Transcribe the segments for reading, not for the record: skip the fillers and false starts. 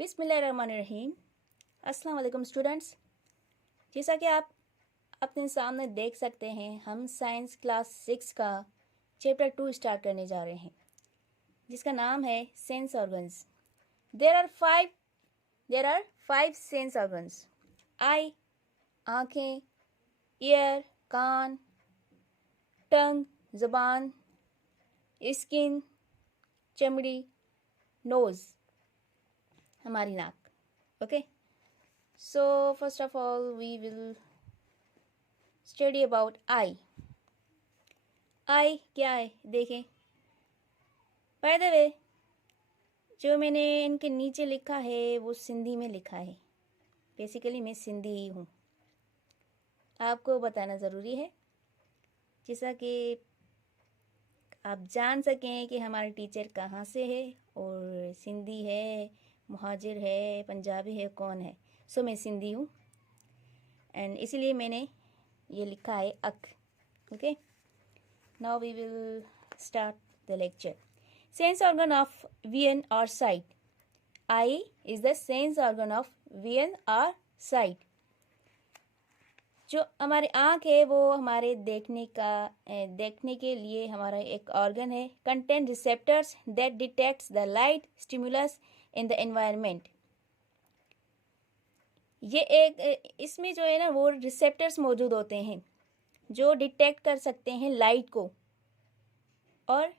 बिस्मिल्लाहिर्रहमानिर्रहीम। अस्सलाम वालेकुम स्टूडेंट्स। जैसा कि आप अपने सामने देख सकते हैं, हम साइंस क्लास 6 का चैप्टर 2 स्टार्ट करने जा रहे हैं, जिसका नाम है sense organs. There are five sense organs: eye आँखें, ईयर कान, टंग ज़ुबान, स्किन चमड़ी, नोज़ हमारी नाक। Okay, so first of all we will study about eye. Eye क्या है देखें। बाय द वे, जो मैंने इनके नीचे लिखा है वो सिंधी में लिखा है। बेसिकली मैं सिंधी ही हूँ, आपको बताना ज़रूरी है, जैसा कि आप जान सकें कि हमारे टीचर कहाँ से है और सिंधी है, मुहाजिर है, पंजाबी है, कौन है। सो मैं सिंधी हूँ एंड इसीलिए मैंने ये लिखा है अक। Okay, now we will start the lecture. Sense organ of vision और sight. Eye is the sense organ of vision और साइट। जो हमारी आँख है वो हमारे देखने के लिए हमारा एक ऑर्गन है। Contain receptors that detects the light stimulus in the environment. ये एक इसमें जो है ना वो रिसेप्टर्स मौजूद होते हैं जो डिटेक्ट कर सकते हैं लाइट को, और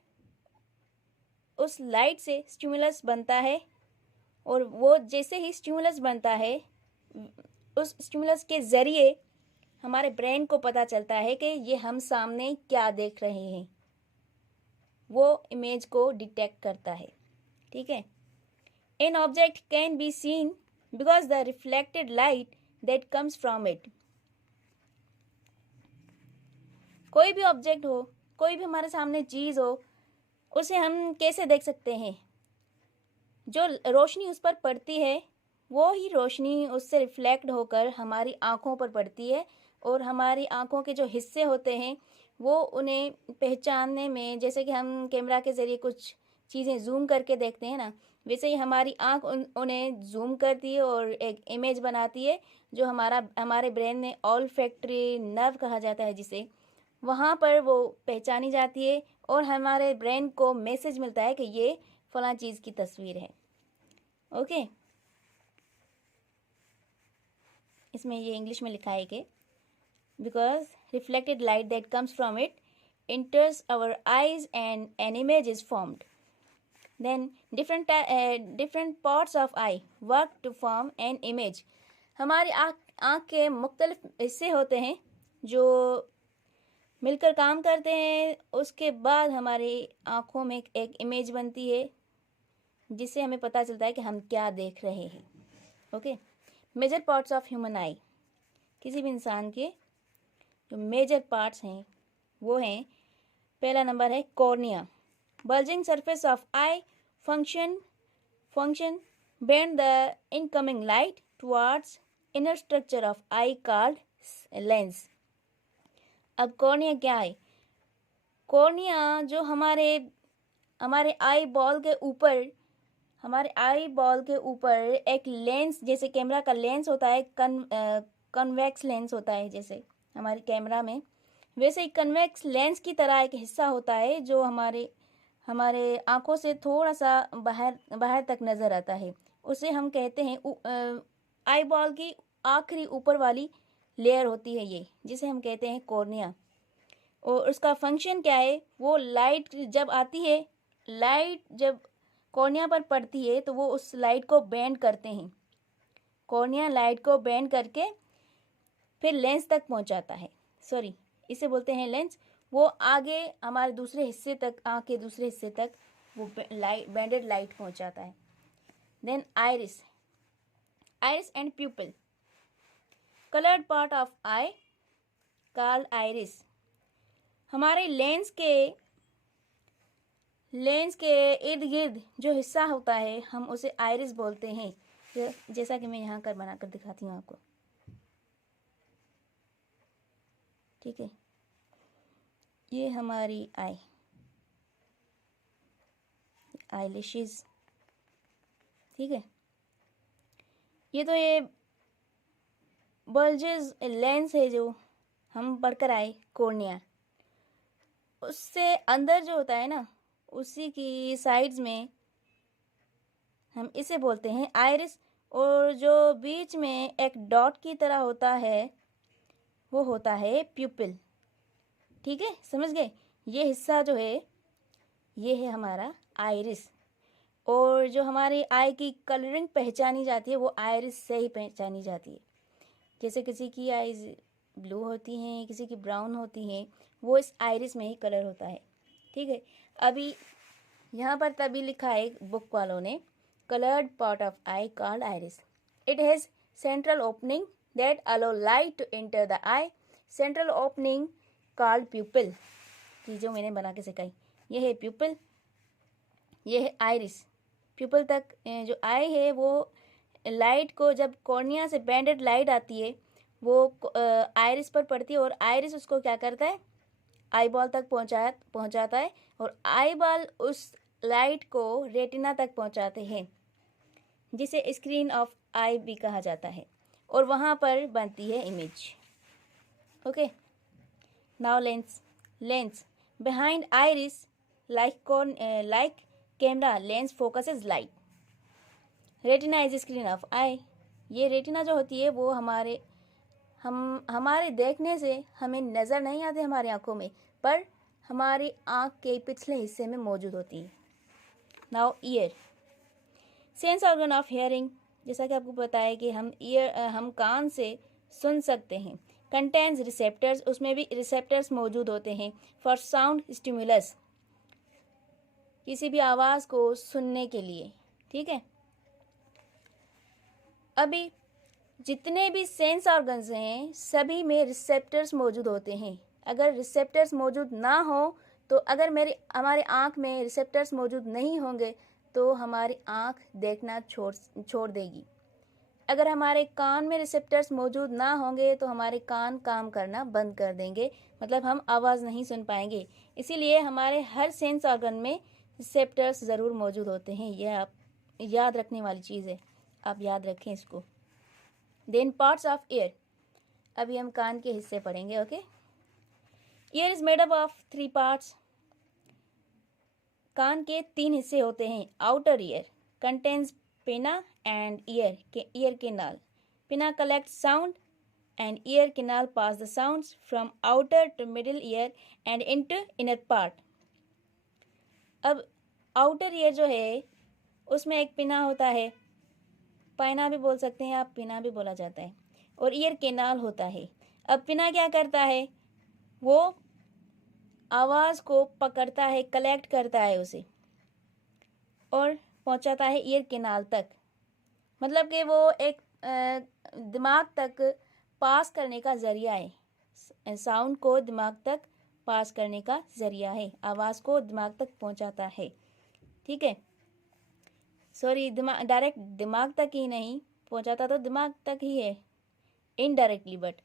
उस लाइट से स्टिमुलस बनता है, और वो जैसे ही स्टिमुलस बनता है उस स्टिमुलस के ज़रिए हमारे ब्रेन को पता चलता है कि ये हम सामने क्या देख रहे हैं, वो इमेज को डिटेक्ट करता है। ठीक है। An object can be seen because the reflected light that comes from it. कोई भी ऑब्जेक्ट हो, कोई भी हमारे सामने चीज़ हो, उसे हम कैसे देख सकते हैं? जो रोशनी उस पर पड़ती है वो ही रोशनी उससे रिफ्लेक्ट होकर हमारी आँखों पर पड़ती है, और हमारी आँखों के जो हिस्से होते हैं वो उन्हें पहचानने में, जैसे कि हम कैमरा के ज़रिए कुछ चीज़ें जूम करके देखते हैं ना, वैसे ही हमारी आँख उन्हें जूम करती है और एक इमेज बनाती है, जो हमारे ब्रेन में ऑल्फैक्टरी नर्व कहा जाता है, जिसे वहाँ पर वो पहचानी जाती है और हमारे ब्रेन को मैसेज मिलता है कि ये फलां चीज़ की तस्वीर है। ओके, इसमें ये इंग्लिश में लिखा है कि because reflected light that comes from it enters our eyes and an image is formed. Then different parts of eye work to form an image. हमारी आँख के मुख्तलिफ हिस्से होते हैं जो मिलकर काम करते हैं, उसके बाद हमारी आँखों में एक इमेज बनती है जिससे हमें पता चलता है कि हम क्या देख रहे हैं। Okay, major parts of human eye. किसी भी इंसान के जो मेजर पार्ट्स हैं वो हैं, पहला नंबर है cornea. Bulging surface of I function bend the incoming light towards inner structure of eye called lens. अब कॉर्निया क्या है? कॉर्निया जो हमारे आई बॉल के ऊपर एक लेंस, जैसे कैमरा का लेंस होता है, कन्वेक्स लेंस होता है जैसे हमारे कैमरा में, वैसे ही कन्वेक्स लेंस की तरह एक हिस्सा होता है जो हमारे आँखों से थोड़ा सा बाहर तक नज़र आता है। उसे हम कहते हैं आई बॉल की आखिरी ऊपर वाली लेयर होती है ये, जिसे हम कहते हैं कॉर्निया। और उसका फंक्शन क्या है? वो लाइट जब आती है, लाइट जब कॉर्निया पर पड़ती है तो वो उस लाइट को बेंड करते हैं। कॉर्निया लाइट को बेंड करके फिर लेंस तक पहुंचाता है। सॉरी, इसे बोलते हैं लेंस। वो आगे हमारे दूसरे हिस्से तक, आँख के दूसरे हिस्से तक वो बेंडेड लाइट पहुंचाता है। Then iris and pupil. Coloured part of eye called iris. हमारे लेंस के इर्द गिर्द जो हिस्सा होता है हम उसे आइरिस बोलते हैं, जैसा कि मैं यहाँ कर बनाकर दिखाती हूँ आपको। ठीक है, ये हमारी आईलैशेस। ठीक है, ये बल्जेस लेंस है जो हम पढ़कर आए, कॉर्निया, उससे अंदर जो होता है ना, उसी की साइड्स में हम इसे बोलते हैं आइरिस, और जो बीच में एक डॉट की तरह होता है वो होता है प्यूपिल। ठीक है, समझ गए? ये हिस्सा जो है ये है हमारा आइरिस, और जो हमारी आई की कलरिंग पहचानी जाती है वो आइरिस से ही पहचानी जाती है। जैसे किसी की आईज ब्लू होती हैं, किसी की ब्राउन होती हैं, वो इस आइरिस में ही कलर होता है। ठीक है, अभी यहाँ पर तभी लिखा है बुक वालों ने, colored part of eye called iris. It has central opening that allow light to enter the eye. Central opening called pupil. चीज़ें मैंने बना के सिखाई। ये है प्यूपिल, ये है आइरिस। प्यूपिल तक जो आई है वो लाइट को, जब कॉर्निया से बैंडेड लाइट आती है वो आइरिस पर पड़ती है, और आइरिस उसको क्या करता है, आई बॉल तक पहुंचाता है, और आई बॉल उस लाइट को रेटिना तक पहुंचाते हैं, जिसे स्क्रीन ऑफ आई भी कहा जाता है, और वहाँ पर बनती है image. Okay, now lens behind iris like camera lens focuses light. Retina is screen of eye. ये रेटिना जो होती है वो हमारे देखने से हमें नज़र नहीं आते हमारी आंखों में, पर हमारी आंख के पिछले हिस्से में मौजूद होती है। Now year, sense organ of hearing, जैसा कि आपको पता है कि हम कान से सुन सकते हैं। कंटेन्स रिसेप्टर्स, उसमें भी रिसेप्टर्स मौजूद होते हैं फॉर साउंड स्टिमुलस, किसी भी आवाज़ को सुनने के लिए। ठीक है, अभी जितने भी सेंस ऑर्गन्स हैं सभी में रिसेप्टर्स मौजूद होते हैं। अगर रिसेप्टर्स मौजूद ना हो तो अगर हमारे आँख में रिसेप्टर्स मौजूद नहीं होंगे तो हमारी आँख देखना छोड़ देगी। अगर हमारे कान में रिसेप्टर्स मौजूद ना होंगे तो हमारे कान काम करना बंद कर देंगे, मतलब हम आवाज़ नहीं सुन पाएंगे। इसीलिए हमारे हर सेंस ऑर्गन में रिसेप्टर्स ज़रूर मौजूद होते हैं। यह आप याद रखने वाली चीज़ है, आप याद रखें इसको। देन पार्ट्स ऑफ ईयर, अभी हम कान के हिस्से पढ़ेंगे। Okay, ear is made up of 3 parts. कान के 3 हिस्से होते हैं। Outer ear contains pinna and ear canal. Pinna collect sound and ear canal pass the sounds from outer to middle ear and into inner part. अब outer ear जो है उसमें एक पिना होता है, पैना भी बोल सकते हैं आप, पिना भी बोला जाता है, और ईयर कैनाल होता है। अब पिना क्या करता है, वो आवाज़ को पकड़ता है, कलेक्ट करता है उसे, और पहुंचाता है ईयर कैनाल तक। मतलब कि वो एक दिमाग तक पास करने का ज़रिया है, साउंड को दिमाग तक पास करने का ज़रिया है, आवाज़ को दिमाग तक पहुंचाता है। ठीक है, सॉरी, डायरेक्ट दिमाग तक ही नहीं पहुंचाता, तो दिमाग तक ही है इनडायरेक्टली। बट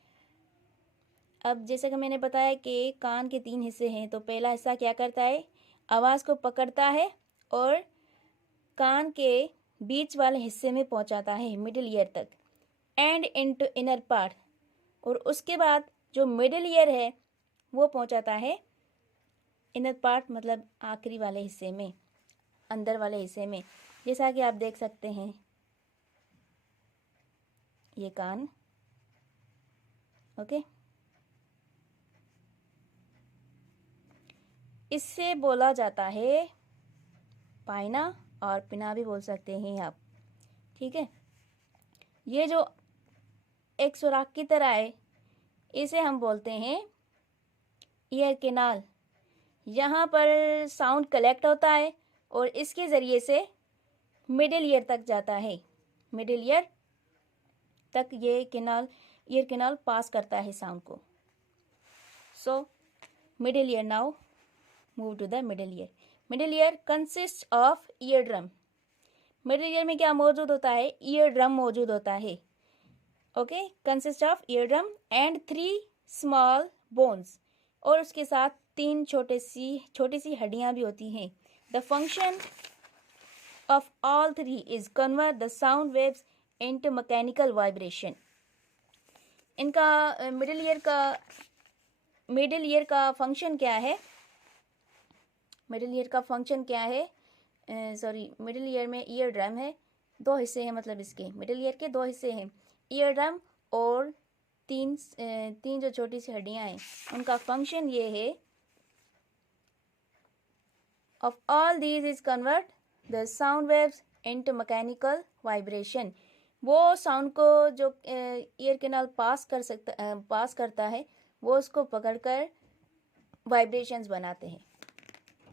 अब जैसे कि मैंने बताया कि कान के 3 हिस्से हैं, तो पहला हिस्सा क्या करता है, आवाज़ को पकड़ता है और कान के बीच वाले हिस्से में पहुंचाता है, मिडिल ईयर तक, एंड इनटू इनर पार्ट। और उसके बाद जो मिडिल ईयर है वो पहुंचाता है इनर पार्ट, मतलब आखिरी वाले हिस्से में, अंदर वाले हिस्से में। जैसा कि आप देख सकते हैं ये कान। ओके, इससे बोला जाता है पाइना, और पिना भी बोल सकते हैं आप। ठीक है, ये जो एक सुराख की तरह है इसे हम बोलते हैं ईयर कैनाल। यहाँ पर साउंड कलेक्ट होता है और इसके ज़रिए से मिडिल ईयर तक जाता है, मिडिल ईयर तक ये ईयर कैनाल पास करता है साउंड को। So middle ear, now move to the middle ear. Middle ear consist of ear drum. Middle ear में क्या मौजूद होता है, ईयर ड्रम मौजूद होता है। Okay, consist of ear drum and 3 small bones, और उसके साथ 3 छोटी सी हड्डियां भी होती हैं। The function of all 3 is convert the sound waves into mechanical vibration. इनका मिडिल ईयर का फंक्शन क्या है? मिडिल ईयर का फंक्शन क्या है? मिडिल ईयर में ईयर ड्रम है, 2 हिस्से हैं, मतलब इसके मिडिल ईयर के 2 हिस्से हैं, ईयर ड्रम और तीन जो छोटी सी हड्डियां हैं, उनका फंक्शन ये है, of all these is convert the sound waves into mechanical vibration. वो साउंड को जो ईयर कैनाल पास करता है, वो उसको पकड़कर वाइब्रेशंस बनाते हैं.